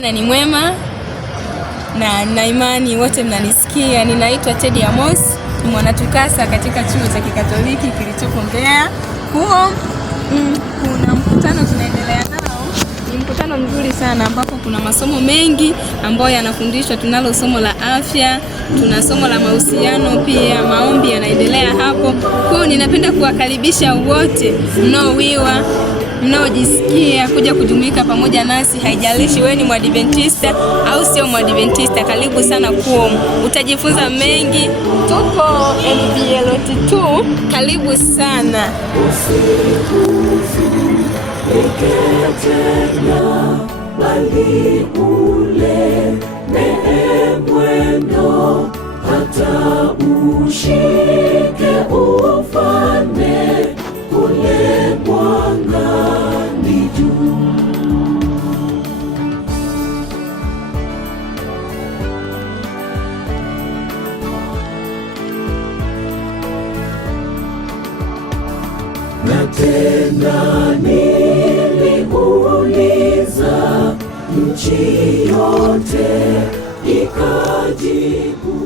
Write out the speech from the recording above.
Ni mwema na imani wote mnanisikia. Ninaitwa Teddy Amos, ni mwanatukasa katika chuo cha Kikatoliki kilichopo Mbeya. Kuna mkutano tunaendelea nao. Ni mkutano mzuri sana ambapo kuna masomo mengi ambayo yanafundishwa. Tunalo somo la afya, tuna somo la mahusiano, pia maombi yanaendelea hapo. Kwa hiyo ninapenda kuwakaribisha wote mnaowiwa, mnaojisikia kuja kujumuika pamoja nasi. Haijalishi wewe ni Mwadventista au sio Mwadventista, karibu sana kuom. Utajifunza mengi. Tuko MBLT 2, karibu sana. Bali ule mwendo hata ushike ufane kule mwangani juu. Na tena niliuliza, nchi yote ikajibu.